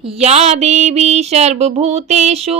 या देवी सर्वभूतेषु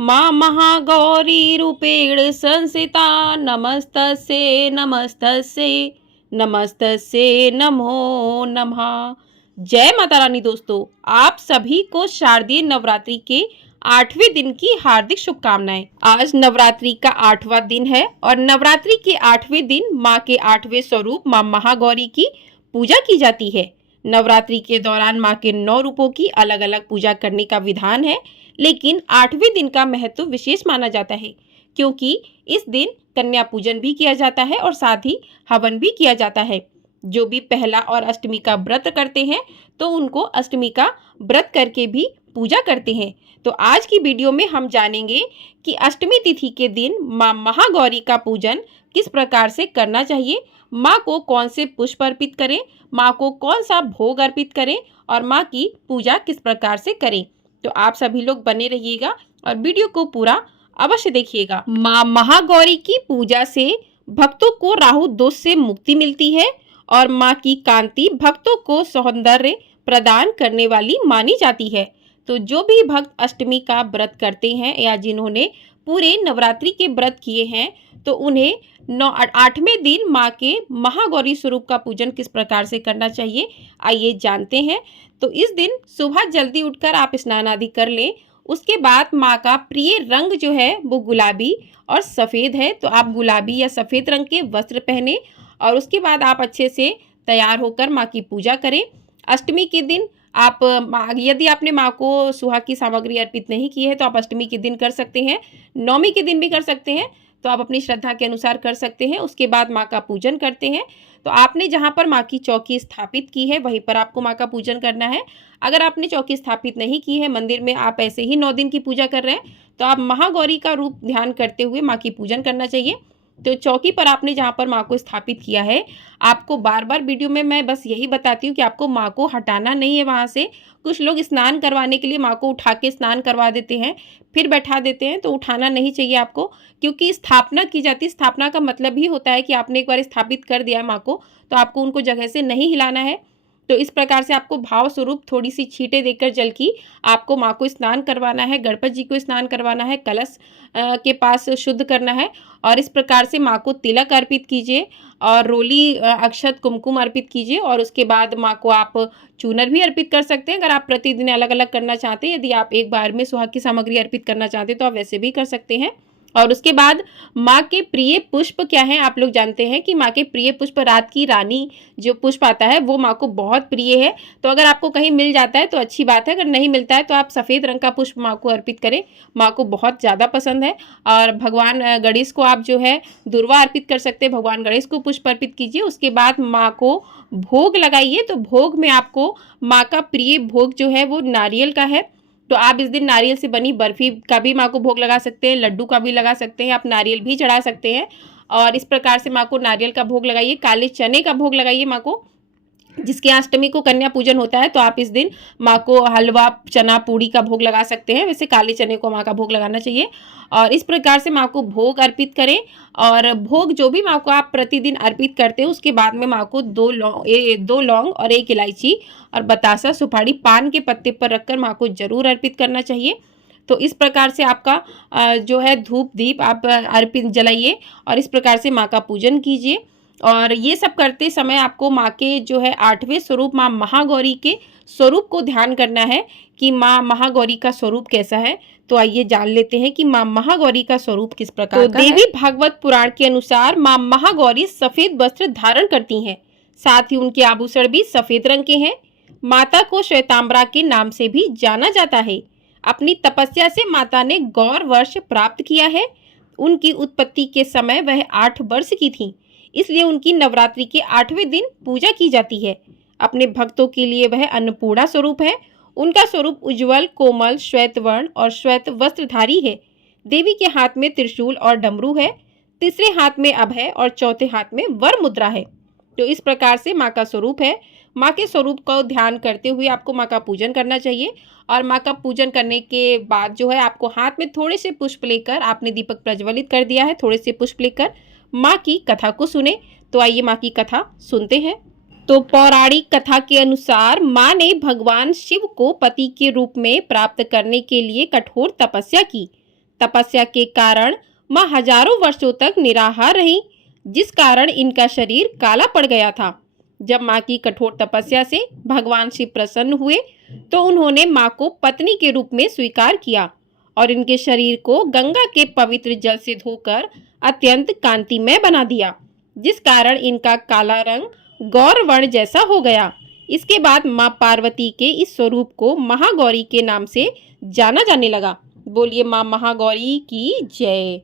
मां महागौरीरूपेण संस्थिता नमस्तस्यै नमस्तस्यै नमस्तस्यै नमो नमः। जय माता रानी। दोस्तों, आप सभी को शारदीय नवरात्रि के 8वें दिन की हार्दिक शुभकामनाएं। आज नवरात्रि का 8वां दिन है और नवरात्रि के 8वें दिन माँ के 8वें स्वरूप माँ महागौरी की पूजा की जाती है। नवरात्रि के दौरान माँ के 9 रूपों की अलग अलग पूजा करने का विधान है, लेकिन 8वें दिन का महत्व विशेष माना जाता है क्योंकि इस दिन कन्या पूजन भी किया जाता है और साथ ही हवन भी किया जाता है। जो भी पहला और अष्टमी का व्रत करते हैं तो उनको अष्टमी का व्रत करके भी पूजा करते हैं। तो आज की वीडियो में हम जानेंगे कि अष्टमी तिथि के दिन माँ महागौरी का पूजन किस प्रकार से करना चाहिए, माँ को कौन से पुष्प अर्पित करें, माँ को कौन सा भोग अर्पित करें और माँ की पूजा किस प्रकार से करें। तो आप सभी लोग बने रहिएगा और वीडियो को पूरा अवश्य देखिएगा। माँ महागौरी की पूजा से भक्तों को राहु दोष से मुक्ति मिलती है और माँ की कांति भक्तों को सौंदर्य प्रदान करने वाली मानी जाती है। तो जो भी भक्त अष्टमी का व्रत करते हैं या जिन्होंने पूरे नवरात्रि के व्रत किए हैं तो उन्हें 8वें दिन माँ के महागौरी स्वरूप का पूजन किस प्रकार से करना चाहिए, आइए जानते हैं। तो इस दिन सुबह जल्दी उठकर आप स्नान आदि कर लें। उसके बाद माँ का प्रिय रंग जो है वो गुलाबी और सफ़ेद है, तो आप गुलाबी या सफ़ेद रंग के वस्त्र पहने और उसके बाद आप अच्छे से तैयार होकर माँ की पूजा करें। अष्टमी के दिन आप यदि आपने माँ को सुहाग की सामग्री अर्पित नहीं की है तो आप अष्टमी के दिन कर सकते हैं, नवमी के दिन भी कर सकते हैं, तो आप अपनी श्रद्धा के अनुसार कर सकते हैं। उसके बाद माँ का पूजन करते हैं। तो आपने जहाँ पर माँ की चौकी स्थापित की है वहीं पर आपको माँ का पूजन करना है। अगर आपने चौकी स्थापित नहीं की है, मंदिर में आप ऐसे ही 9 दिन की पूजा कर रहे हैं, तो आप महागौरी का रूप ध्यान करते हुए माँ की पूजन करना चाहिए। तो चौकी पर आपने जहाँ पर माँ को स्थापित किया है, आपको बार बार वीडियो में मैं बस यही बताती हूँ कि आपको माँ को हटाना नहीं है वहाँ से। कुछ लोग स्नान करवाने के लिए माँ को उठा के स्नान करवा देते हैं, फिर बैठा देते हैं, तो उठाना नहीं चाहिए आपको, क्योंकि स्थापना की जाती है। स्थापना का मतलब ही होता है कि आपने एक बार स्थापित कर दिया है माँ को, तो आपको उनको जगह से नहीं हिलाना है। तो इस प्रकार से आपको भाव स्वरूप थोड़ी सी छींटे देकर जल की आपको माँ को स्नान करवाना है, गणपति जी को स्नान करवाना है, कलश के पास शुद्ध करना है और इस प्रकार से माँ को तिलक अर्पित कीजिए और रोली अक्षत कुमकुम अर्पित कीजिए और उसके बाद माँ को आप चूनर भी अर्पित कर सकते हैं। अगर आप प्रतिदिन अलग अलग करना चाहते हैं, यदि आप एक बार में सुहाग की सामग्री अर्पित करना चाहते हैं तो आप वैसे भी कर सकते हैं। और उसके बाद माँ के प्रिय पुष्प क्या हैं, आप लोग जानते हैं कि माँ के प्रिय पुष्प रात की रानी जो पुष्प आता है वो माँ को बहुत प्रिय है। तो अगर आपको कहीं मिल जाता है तो अच्छी बात है, अगर नहीं मिलता है तो आप सफ़ेद रंग का पुष्प माँ को अर्पित करें, माँ को बहुत ज़्यादा पसंद है। और भगवान गणेश को आप जो है दुर्वा अर्पित कर सकते हैं, भगवान गणेश को पुष्प अर्पित कीजिए। उसके बाद माँ को भोग लगाइए। तो भोग में आपको माँ का प्रिय भोग जो है वो नारियल का है, तो आप इस दिन नारियल से बनी बर्फ़ी का भी माँ को भोग लगा सकते हैं, लड्डू का भी लगा सकते हैं, आप नारियल भी चढ़ा सकते हैं और इस प्रकार से माँ को नारियल का भोग लगाइए। काले चने का भोग लगाइए माँ को। जिसके अष्टमी को कन्या पूजन होता है तो आप इस दिन माँ को हलवा चना पूड़ी का भोग लगा सकते हैं, वैसे काले चने को माँ का भोग लगाना चाहिए। और इस प्रकार से माँ को भोग अर्पित करें और भोग जो भी माँ को आप प्रतिदिन अर्पित करते हैं उसके बाद में माँ को 2 लौंग और 1 इलायची और बतासा सुपारी पान के पत्ते पर रखकर माँ को जरूर अर्पित करना चाहिए। तो इस प्रकार से आपका जो है धूप दीप आप अर्पित जलाइए और इस प्रकार से माँ का पूजन कीजिए। और ये सब करते समय आपको माँ के जो है 8वें स्वरूप माँ महागौरी के स्वरूप को ध्यान करना है कि माँ महागौरी का स्वरूप कैसा है। तो आइए जान लेते हैं कि माँ महागौरी का स्वरूप किस प्रकार का है। देवी भागवत पुराण के अनुसार माँ महागौरी सफेद वस्त्र धारण करती हैं, साथ ही उनके आभूषण भी सफेद रंग के हैं। माता को श्वेतांबरा के नाम से भी जाना जाता है। अपनी तपस्या से माता ने गौर वर्ष प्राप्त किया है। उनकी उत्पत्ति के समय वह 8 वर्ष की थी, इसलिए उनकी नवरात्रि के 8वें दिन पूजा की जाती है। अपने भक्तों के लिए वह अन्नपूर्णा स्वरूप है। उनका स्वरूप उज्जवल कोमल श्वेत वर्ण और श्वेत वस्त्रधारी है। देवी के हाथ में त्रिशूल और डमरू है, तीसरे हाथ में अभय और चौथे हाथ में वर मुद्रा है। तो इस प्रकार से माँ का स्वरूप है। माँ के स्वरूप का ध्यान करते हुए आपको माँ का पूजन करना चाहिए और माँ का पूजन करने के बाद जो है आपको हाथ में थोड़े से पुष्प लेकर, आपने दीपक प्रज्वलित कर दिया है, थोड़े से पुष्प लेकर माँ की कथा को सुने। तो आइए माँ की कथा सुनते हैं। तो पौराणिक कथा के अनुसार माँ ने भगवान शिव को पति के रूप में प्राप्त करने के लिए कठोर तपस्या की। तपस्या के कारण माँ हजारों वर्षों तक निराहार रहीं, जिस कारण इनका शरीर काला पड़ गया था। जब माँ की कठोर तपस्या से भगवान शिव प्रसन्न हुए तो उन्होंने माँ को पत्नी के रूप में स्वीकार किया और इनके शरीर को गंगा के पवित्र जल से धोकर अत्यंत कांतिमय बना दिया, जिस कारण इनका काला रंग गौर वर्ण जैसा हो गया। इसके बाद माँ पार्वती के इस स्वरूप को महागौरी के नाम से जाना जाने लगा। बोलिए माँ महागौरी की जय।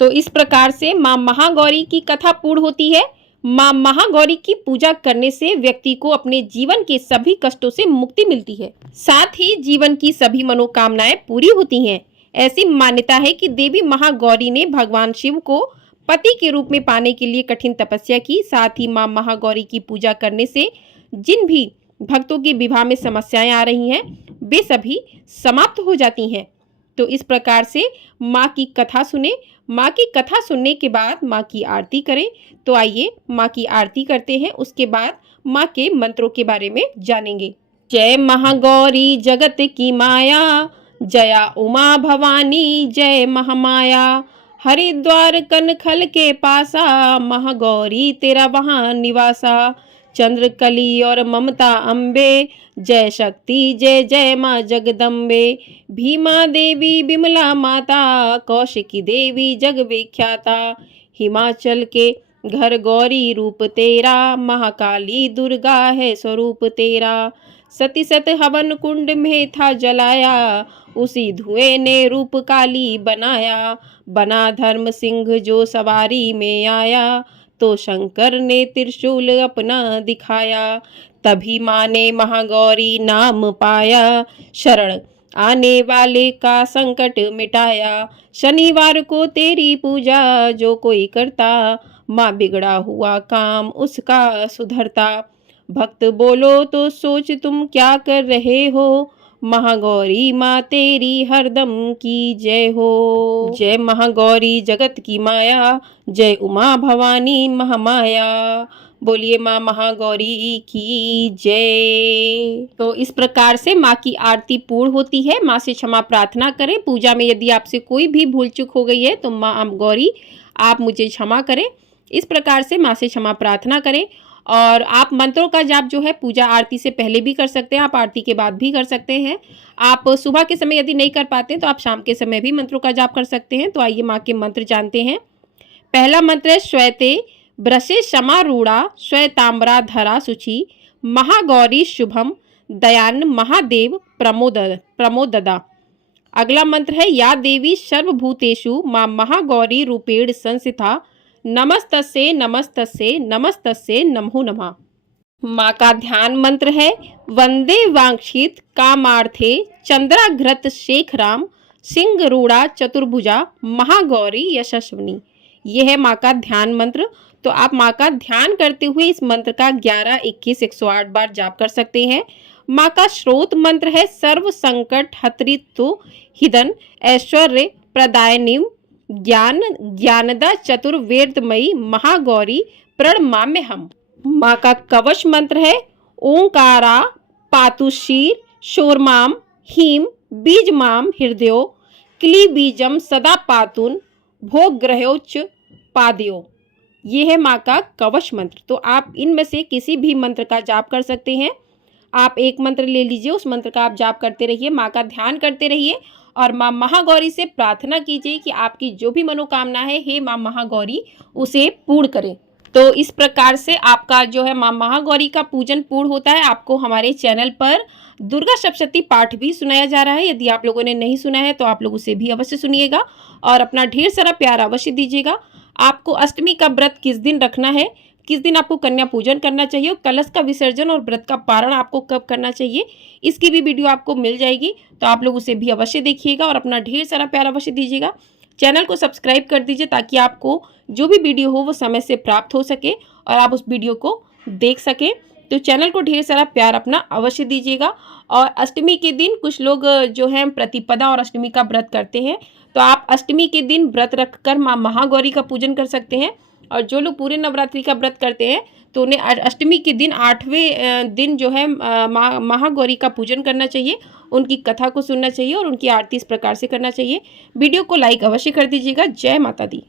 तो इस प्रकार से माँ महागौरी की कथा पूर्ण होती है। माँ महागौरी की पूजा करने से व्यक्ति को अपने जीवन के सभी कष्टों से मुक्ति मिलती है, साथ ही जीवन की सभी मनोकामनाएं पूरी होती हैं। ऐसी मान्यता है कि देवी महागौरी ने भगवान शिव को पति के रूप में पाने के लिए कठिन तपस्या की। साथ ही माँ महागौरी की पूजा करने से जिन भी भक्तों की विवाह में समस्याएं आ रही हैं वे सभी समाप्त हो जाती हैं। तो इस प्रकार से माँ की कथा सुने। माँ की कथा सुनने के बाद माँ की आरती करें। तो आइए माँ की आरती करते हैं, उसके बाद माँ के मंत्रों के बारे में जानेंगे। जय महागौरी जगत की माया, जया उमा भवानी जय महामाया। हरिद्वार कनखल के पासा, महागौरी तेरा वहाँ निवासा। चंद्रकली और ममता अम्बे, जय शक्ति जय जय माँ जगदम्बे। भीमा देवी बिमला माता, कौशिकी देवी जग विख्याता। हिमाचल के घर गौरी रूप तेरा, महाकाली दुर्गा है स्वरूप तेरा। सती सत हवन कुंड में था जलाया, उसी धुएं ने रूप काली बनाया। बना धर्म सिंह जो सवारी में आया, तो शंकर ने त्रिशूल अपना दिखाया। तभी माँ ने महागौरी नाम पाया, शरण आने वाले का संकट मिटाया। शनिवार को तेरी पूजा जो कोई करता, माँ बिगड़ा हुआ काम उसका सुधरता। भक्त बोलो तो सोच तुम क्या कर रहे हो, महागौरी माँ तेरी हरदम की जय हो। जय महागौरी जगत की माया, जय उमा भवानी महामाया। बोलिए माँ महागौरी की जय। तो इस प्रकार से माँ की आरती पूर्ण होती है। माँ से क्षमा प्रार्थना करें। पूजा में यदि आपसे कोई भी भूल चूक हो गई है तो माँ गौरी आप मुझे क्षमा करें। इस प्रकार से माँ से क्षमा प्रार्थना करें। और आप मंत्रों का जाप जो है पूजा आरती से पहले भी कर सकते हैं, आप आरती के बाद भी कर सकते हैं। आप सुबह के समय यदि नहीं कर पाते तो आप शाम के समय भी मंत्रों का जाप कर सकते हैं। तो आइए माँ के मंत्र जानते हैं। पहला मंत्र है श्वेते ब्रशे क्षमारूढ़ा, श्वेताम्बरा धरा शुचि, महागौरी शुभम दयान महादेव प्रमोददा। अगला मंत्र है या देवी सर्वभूतेषु माँ महागौरी रूपेण संस्थिता, नमस्तस्ये नमस्तस्ये नमस्तस्ये नमो नमः। माँ का ध्यान मंत्र है वंदे वांक्षित कामार्थे चंद्राघ्रत शेखराम, सिंहरूढ़ा चतुर्भुजा महागौरी यशस्विनी। यह है माँ का ध्यान मंत्र। तो आप माँ का ध्यान करते हुए इस मंत्र का 11, 21, 108 बार जाप कर सकते हैं। माँ का स्रोत मंत्र है सर्व संकट हतृत्व हिदन ऐश्वर्य प्रदायनीम ज्ञानदा चतुर्वेदमयी महागौरी प्रणमाम्य हम। माँ का कवच मंत्र है ओंकारा पातुशीर शोरमाम हीम बीजमाम हृदयो क्ली बीजम सदा पातुन भोग ग्रहोच पादयो। ये है माँ का कवच मंत्र। तो आप इनमें से किसी भी मंत्र का जाप कर सकते हैं। आप एक मंत्र ले लीजिए, उस मंत्र का आप जाप करते रहिए, माँ का ध्यान करते रहिए और माँ महागौरी से प्रार्थना कीजिए कि आपकी जो भी मनोकामना है हे माँ महागौरी उसे पूर्ण करें। तो इस प्रकार से आपका जो है माँ महागौरी का पूजन पूर्ण होता है। आपको हमारे चैनल पर दुर्गा सप्तशती पाठ भी सुनाया जा रहा है। यदि आप लोगों ने नहीं सुना है तो आप लोग उसे भी अवश्य सुनिएगा और अपना ढेर सारा प्यार अवश्य दीजिएगा। आपको अष्टमी का व्रत किस दिन रखना है, किस दिन आपको कन्या पूजन करना चाहिए और कलश का विसर्जन और व्रत का पारण आपको कब करना चाहिए, इसकी भी वीडियो आपको मिल जाएगी। तो आप लोग उसे भी अवश्य देखिएगा और अपना ढेर सारा प्यार अवश्य दीजिएगा। चैनल को सब्सक्राइब कर दीजिए ताकि आपको जो भी वीडियो हो वो समय से प्राप्त हो सके और आप उस वीडियो को देख सकें। तो चैनल को ढेर सारा प्यार अपना अवश्य दीजिएगा। और अष्टमी के दिन कुछ लोग जो हैं प्रतिपदा और अष्टमी का व्रत करते हैं, तो आप अष्टमी के दिन व्रत रखकर माँ महागौरी का पूजन कर सकते हैं। और जो लोग पूरे नवरात्रि का व्रत करते हैं तो उन्हें अष्टमी के दिन 8वें दिन जो है महागौरी का पूजन करना चाहिए, उनकी कथा को सुनना चाहिए और उनकी आरती इस प्रकार से करना चाहिए। वीडियो को लाइक अवश्य कर दीजिएगा। जय माता दी।